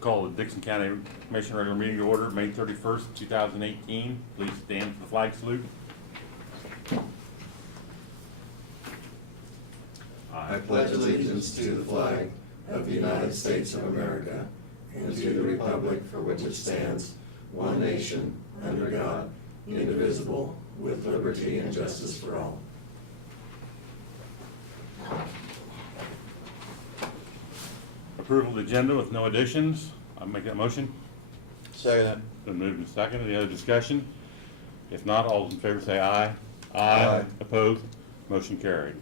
Call the Dixon County Commission regular meeting to order, May 31st, 2018. Please stand for the flag salute. I pledge allegiance to the flag of the United States of America and to the republic for which it stands, one nation, under God, indivisible, with liberty and justice for all. Approval of the agenda with no additions. I'll make that motion. Second. Been moved and seconded. Any other discussion? If not, all those in favor say aye. Aye. Opposed? Motion carried.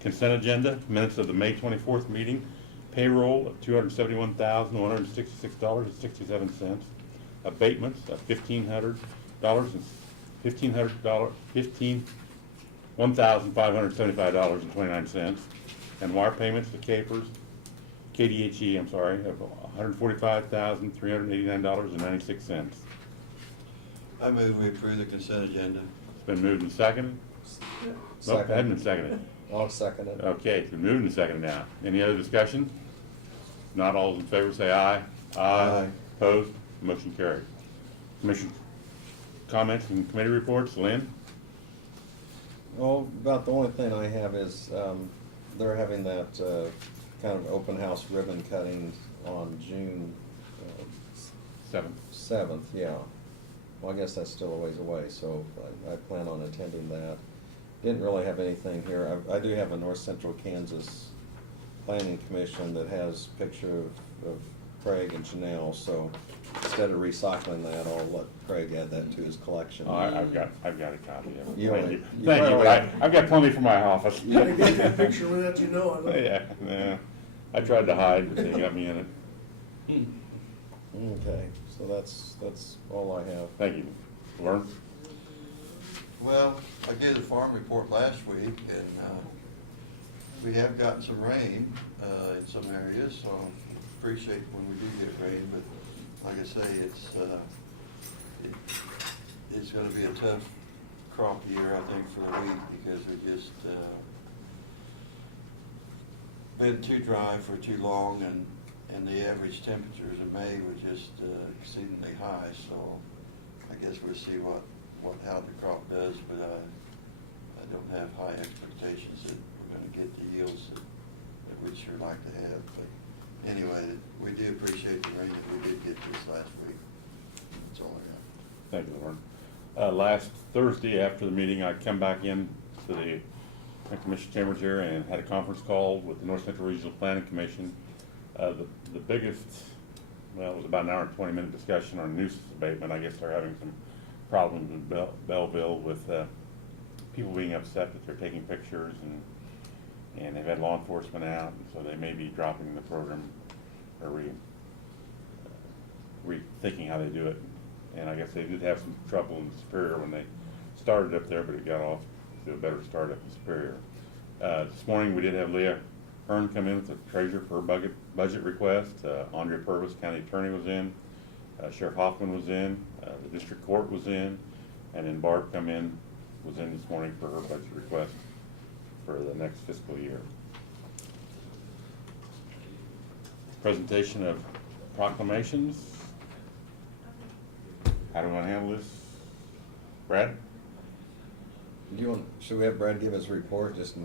Consent agenda, minutes of the May 24th meeting, payroll of $271,166.67, abatements of $1,575.29, and wire payments to KDHE, of $145,389.96. I move we approve the consent agenda. It's been moved and seconded. Nope, it hadn't been seconded. I'll second it. Okay, it's been moved and seconded now. Any other discussion? Not all those in favor say aye. Aye. Opposed? Motion carried. Commission comments and committee reports. Lynn? Well, about the only thing I have is, they're having that, kind of open house ribbon cutting on June 7th, yeah. Well, I guess that's still a ways away, so I plan on attending that. Didn't really have anything here. I do have a North Central Kansas Planning Commission that has a picture of Craig and Janelle, so instead of recycling that, I'll let Craig add that to his collection. Oh, I've got a copy of it. You Thank already- you. you Thank you, but probably- I've got plenty for my office. You gotta get that picture without you knowing. Yeah. I tried to hide, but they got me in it. Okay, so that's all I have. Thank you. Lauren? Well, I did a farm report last week, and we have gotten some rain in some areas, so I appreciate when we do get rain, but like I say, it's gonna be a tough crop year, I think, for the wheat, because we just been too dry for too long, and the average temperatures in May were just exceedingly high, so I guess we'll see how the crop does, but I don't have high expectations that we're gonna get the yields that we'd sure like to have, but anyway, we do appreciate the rain that we did get this last week. That's all I got. Thank you, Lauren. Last Thursday after the meeting, I come back in to the Commission chambers here and had a conference call with the North Central Regional Planning Commission. The biggest, well, it was about an hour and 20-minute discussion on nuisance abatement. I guess they're having some problems in Belleville with people being upset that they're taking pictures, and they've had law enforcement out, and so they may be dropping the program or rethinking how they do it. And I guess they did have some trouble in Superior when they started up there, but it got off to a better start up in Superior. This morning we did have Leah Hearn come in with the treasurer for her budget request. Andre Purvis, county attorney, was in. Sheriff Hoffman was in. The district court was in. And then Barb was in this morning for her budget request for the next fiscal year. Presentation of proclamations. How do we want to handle this? Brad? Should we have Brad give his report just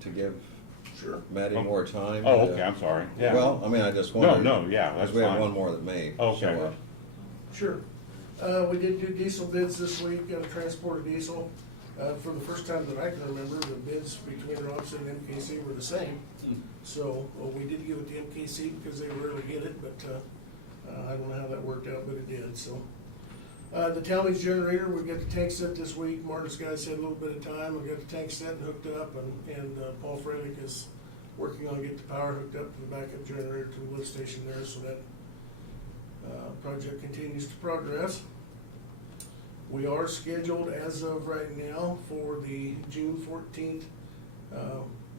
to give Sure. Maddie more time? Oh, okay, I'm sorry. Yeah. Well, I mean, I just wondered. No, yeah, that's because we have fine. one more that may Okay. show up. Sure. We did do diesel bids this week, transported diesel. For the first time that I can remember, the bids between Robson and MKC were the same. So we did give it to MKC because they rarely get it, but I don't know how that worked out, but it did, so. The Talmadge generator, we got the tank set this week. Martin's guys had a little bit of time. We got the tank set and hooked up, and Paul Freilich is working on getting the power hooked up to the backup generator to the lift station there, so that project continues to progress. We are scheduled as of right now for the June 14th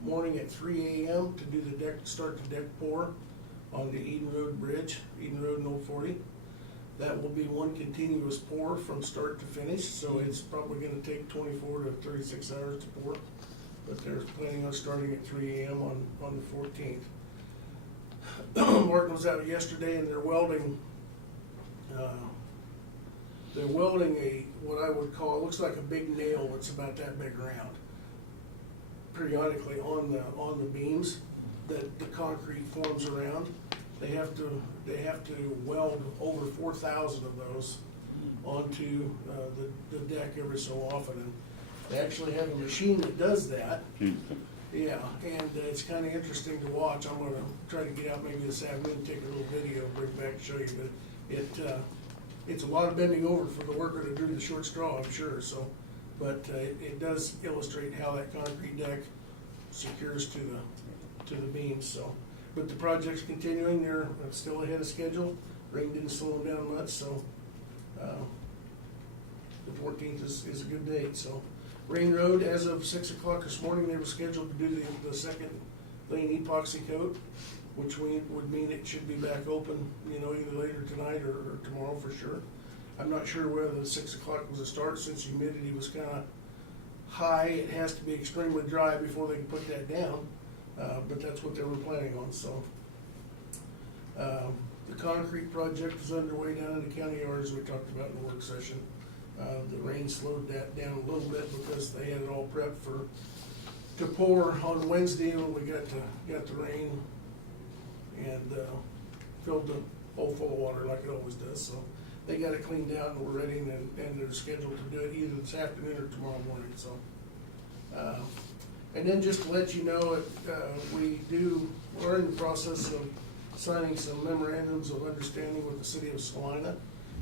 morning at 3 a.m. to do start the deck pour on the Eden Road Bridge, Eden Road and Old 40. That will be one continuous pour from start to finish, so it's probably gonna take 24 to 36 hours to pour. But they're planning on starting at 3 a.m. on the 14th. Martin was out yesterday and they're welding a, what I would call, it looks like a big nail that's about that big around, periodically on the beams that the concrete forms around. They have to weld over 4,000 of those onto the deck every so often. And they actually have a machine that does that. Houston. Yeah, and it's kind of interesting to watch. I'm gonna try to get out maybe this afternoon, take a little video, bring back and show you, but it's a lot of bending over for the worker to do the short straw, I'm sure, so. But it does illustrate how that concrete deck secures to the beams, so. But the project's continuing, they're still ahead of schedule. Rain didn't slow them down much, so, the 14th is a good date, so. Rain Road, as of 6 o'clock this morning, they were scheduled to do the second lane epoxy coat, which would mean it should be back open, either later tonight or tomorrow for sure. I'm not sure whether the 6 o'clock was a start, since humidity was kinda high. It has to be extremely dry before they can put that down, but that's what they were planning on, so. The concrete project is underway down in the county yard, as we talked about in the work session. The rain slowed that down a little bit because they had it all prepped to pour on Wednesday when we got the rain and filled the hole full of water like it always does. So they got it cleaned out and we're ready, and they're scheduled to do it either this afternoon or tomorrow morning. So, and then just to let you know, we're in the process of signing some memorandums of understanding with the city of Salina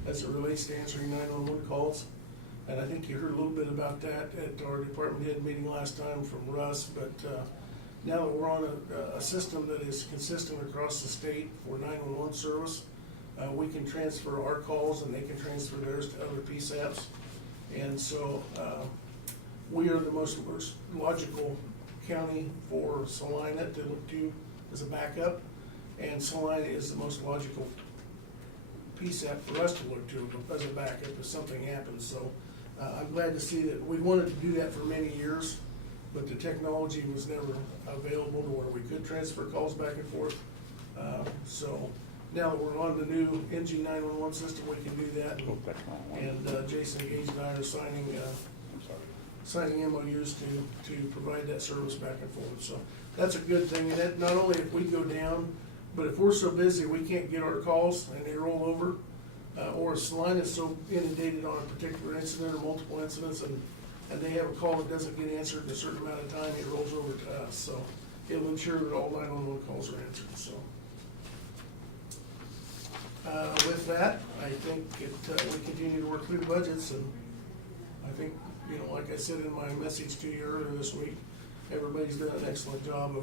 as it relates to answering 911 calls. And I think you heard a little bit about that at our department head meeting last time from Russ, but now that we're on a system that is consistent across the state for 911 service, we can transfer our calls and they can transfer theirs to other PSAPs. And so we are the most logical county for Salina to look to as a backup, and Salina is the most logical PSAP for us to look to as a backup if something happens. So I'm glad to see that. We wanted to do that for many years, but the technology was never available to where we could transfer calls back and forth. So now that we're on the new NG 911 system, we can do that. Oh, that's my one. And Jason Gage and I are signing I'm sorry. MOUs to provide that service back and forth. So that's a good thing. And that, not only if we go down, but if we're so busy we can't get our calls and they roll over, or if Salina is so inundated on a particular incident or multiple incidents, and they have a call that doesn't get answered in a certain amount of time, it rolls over to us. So it'll ensure that all 911 calls are answered. So with that, I think we continue to work through the budgets, and I think, like I said in my message to you earlier this week, everybody's done an excellent job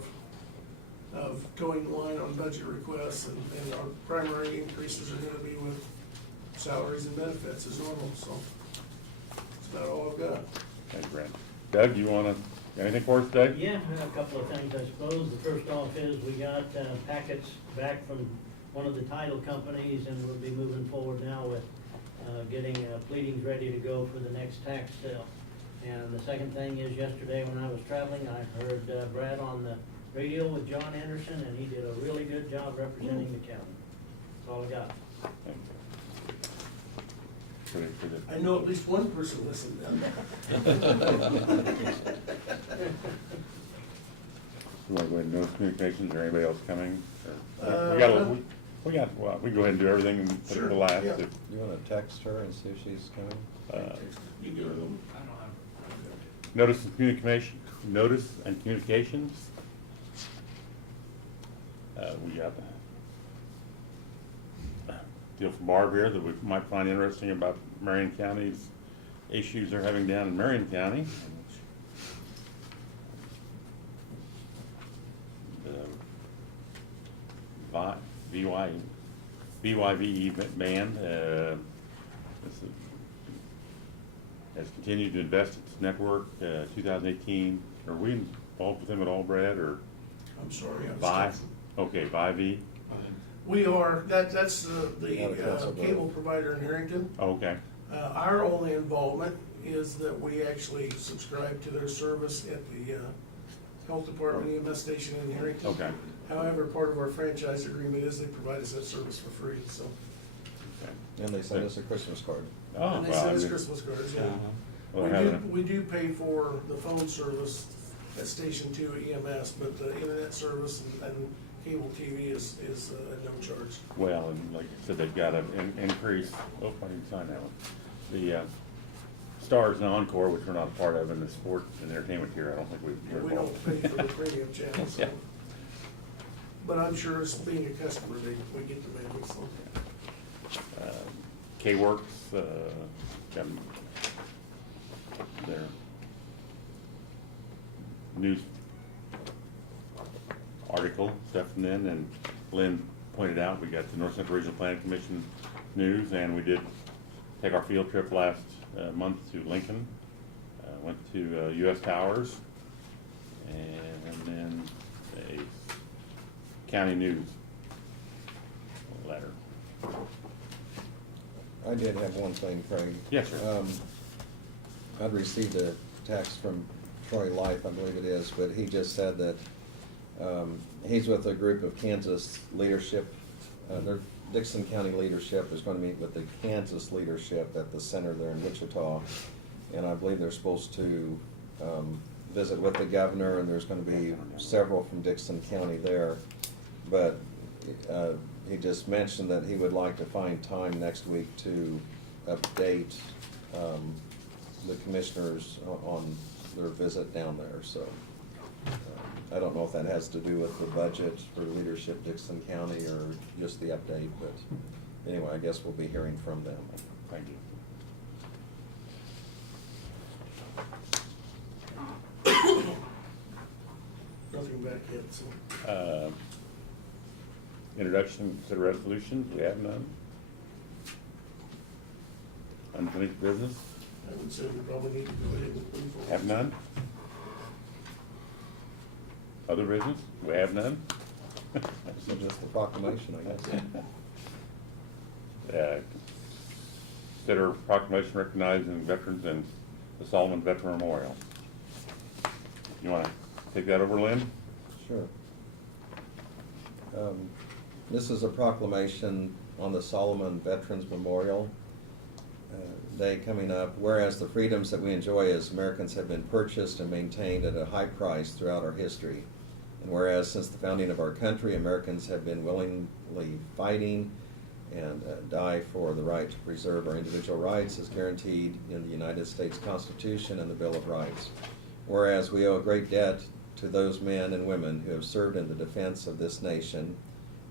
of towing the line on budget requests, and our primary increases are gonna be with salaries and benefits as normal, so that's about all I've got. Thank you, Brent. Doug, you wanna, anything for us, Doug? Yeah, a couple of things, I suppose. The first off is we got packets back from one of the title companies, and we'll be moving forward now with getting pleadings ready to go for the next tax sale. And the second thing is, yesterday when I was traveling, I heard Brad on the radio with John Anderson, and he did a really good job representing the county. That's all I got. Thank you. For the- I know at least one person listened down You wanna go ahead and notice communications, or anybody else coming? Or- we can go ahead and do everything and put it Sure, to last. yeah. if- You wanna text her and see if she's coming? You give her them. Notice and communications. We got a deal from Barb here that we might find interesting about Marion County's issues they're having down in Marion County. The BYVE band has continued to invest in its network. 2018, are we involved with them at all, Brad, or I'm sorry. Okay, Vive. We are, that's the Not a council vote. cable provider in Harrington. Okay, Our only involvement is that we actually subscribe to their service at health department EMS station in Harrington. Okay. However, part of our franchise agreement is they provide us that service for free, so. Okay. And they sent us a Christmas card. Oh, And they well, send I us mean, Christmas cards, yeah. well, having a- We do pay for the phone service at Station 2 EMS, but the internet service and cable TV is at no charge. Well, and like I said, they've got an increase, oh, I didn't sign that one. The Stars and Encore, which we're not a part of in the sport and entertainment here, I don't think we're We involved. don't pay for the premium channel, so. Yeah. But I'm sure as being a customer, we get the value, so. K-Works, got their news article stuff from then, and Lynn pointed out, we got the North Central Regional Planning Commission news, and we did take our field trip last month to Lincoln. Went to US Towers, and then a county news letter. I did have one thing, Craig. Yes, sir. I'd received a text from Troy Life, I believe it is, but he just said that he's with a group of Kansas leadership. Their Dixon County leadership is going to meet with the Kansas leadership at the center there in Wichita. And I believe they're supposed to visit with the governor, and there's going to be several from Dixon County there. But he just mentioned that he would like to find time next week to update the commissioners on their visit down there, so. I don't know if that has to do with the budget for leadership Dixon County or just the update, but anyway, I guess we'll be hearing from them. Thank you. Nothing back yet, so. Introduction to resolutions, we have none. Unfinished business, I would say we probably need to go ahead and move forward. have none. Other business, we have none. So just the proclamation, I guess. Consider proclamation recognizing veterans and the Solomon Veteran Memorial. You wanna take that over, Lynn? Sure. This is a proclamation on the Solomon Veterans Memorial Day coming up. Whereas the freedoms that we enjoy as Americans have been purchased and maintained at a high price throughout our history. And whereas since the founding of our country, Americans have been willingly fighting and die for the right to preserve our individual rights as guaranteed in the United States Constitution and the Bill of Rights. Whereas we owe a great debt to those men and women who have served in the defense of this nation,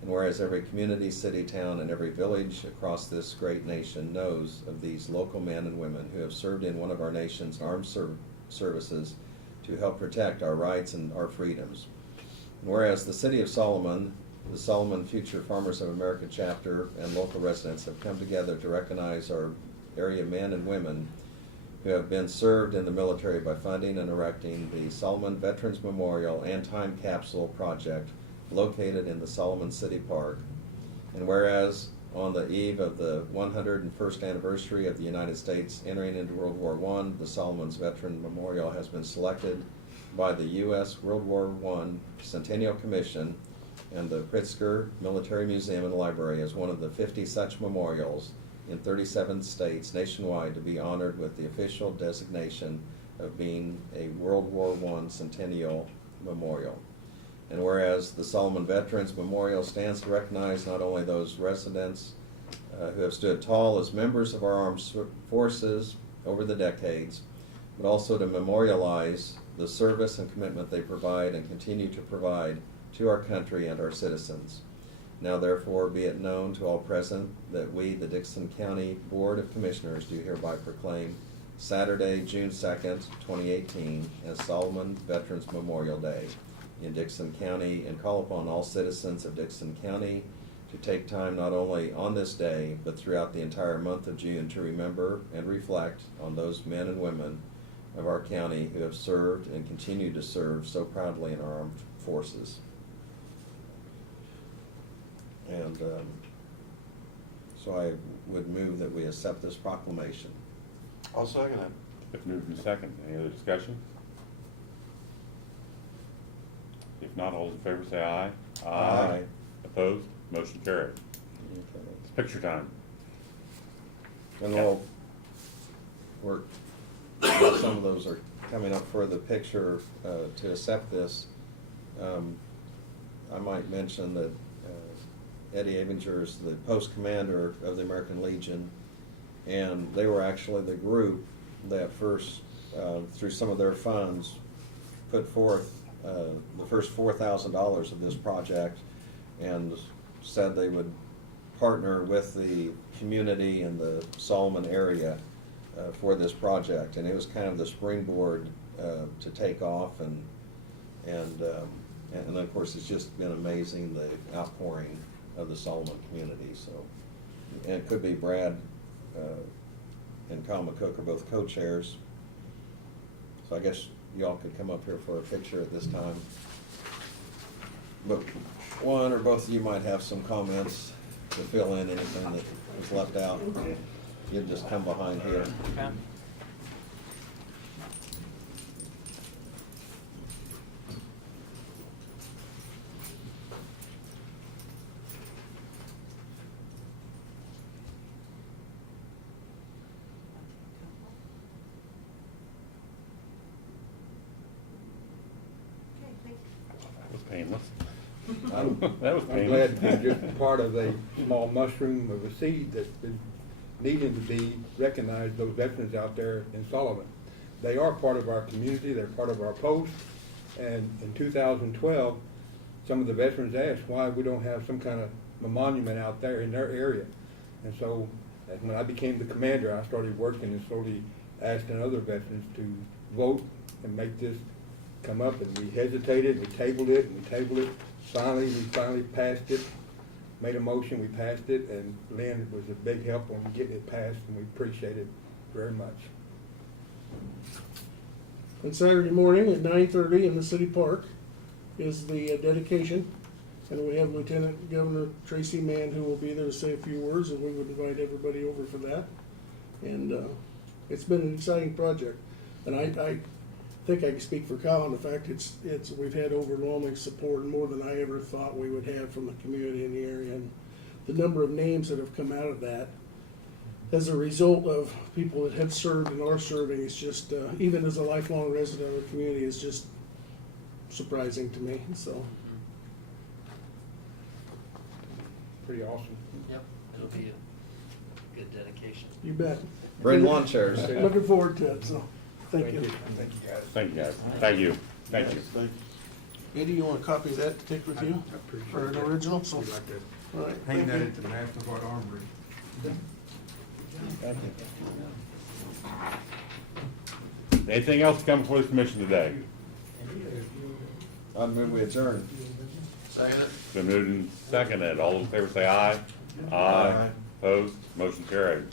and whereas every community, city, town, and every village across this great nation knows of these local men and women who have served in one of our nation's armed services to help protect our rights and our freedoms. And whereas the City of Solomon, the Solomon Future Farmers of America chapter, and local residents have come together to recognize our area men and women who have been served in the military by funding and erecting the Solomon Veterans Memorial and Time Capsule Project located in the Solomon City Park. And whereas on the eve of the 101st anniversary of the United States entering into World War I, the Solomon's Veteran Memorial has been selected by the U.S. World War I Centennial Commission and the Pritzker Military Museum and Library as one of the 50 such memorials in 37 states nationwide to be honored with the official designation of being a World War I Centennial Memorial. And whereas the Solomon Veterans Memorial stands to recognize not only those residents who have stood tall as members of our armed forces over the decades, but also to memorialize the service and commitment they provide and continue to provide to our country and our citizens. Now therefore be it known to all present that we, the Dixon County Board of Commissioners, do hereby proclaim Saturday, June 2nd, 2018 as Solomon Veterans Memorial Day in Dixon County, and call upon all citizens of Dixon County to take time not only on this day, but throughout the entire month of June to remember and reflect on those men and women of our county who have served and continue to serve so proudly in our armed forces. And so I would move that we accept this proclamation. I'll second it. If moved in second, any other discussion? If not, all in favor say aye. Aye. Opposed? Motion carried. Okay. It's picture time. And some of those are coming up for the picture, to accept this. I might mention that Eddie Abinger is the post commander of the American Legion, and they were actually the group that first, through some of their funds, put forth the first $4,000 of this project, and said they would partner with the community in the Solomon area for this project, and it was kind of the springboard to take off, and of course it's just been amazing, the outpouring of the Solomon community. So, and it could be Brad and Kyle McCook are both co-chairs. So I guess y'all could come up here for a picture at this time. But one or both of you might have some comments to fill in anything that was left out. You'd just come behind here. That was painless. That was I'm painless. glad to be just part of a small mushroom of a seed that's been needing to be recognized, those veterans out there in Sullivan. They are part of our community, they're part of our post, and in 2012, some of the veterans asked why we don't have some kind of a monument out there in their area. And so, when I became the commander, I started working and slowly asking other veterans to vote and make this come up, and we hesitated, we tabled it, and we tabled it. We finally passed it, made a motion, we passed it, and Lynn was a big help on getting it passed, and we appreciate it very much. And Saturday morning at 9:30 in the city park is the dedication. And we have Lieutenant Governor Tracy Mann who will be there to say a few words, and we would invite everybody over for that. And it's been an exciting project. And I think I can speak for Kyle on the fact we've had overwhelming support, more than I ever thought we would have from the community in the area. And the number of names that have come out of that as a result of people that have served and are serving is just, even as a lifelong resident of the community, is just surprising to me, so. Pretty awesome. Yep, it'll be a good dedication. You bet. Bring lawn chairs. Looking forward to it, so, thank you. Thank you, guys. Thank you, guys. Thank you. Thank you. Eddie, you want a copy of that to take with you? I appreciate Or an that. original, so, We'd like to all right. hang thank that you. at the National Guard Armory. Thank you. Anything else come before the commission today? I'd move we adjourn. Second it? Been moved and seconded. All in favor say aye. Aye. Opposed? Motion carried.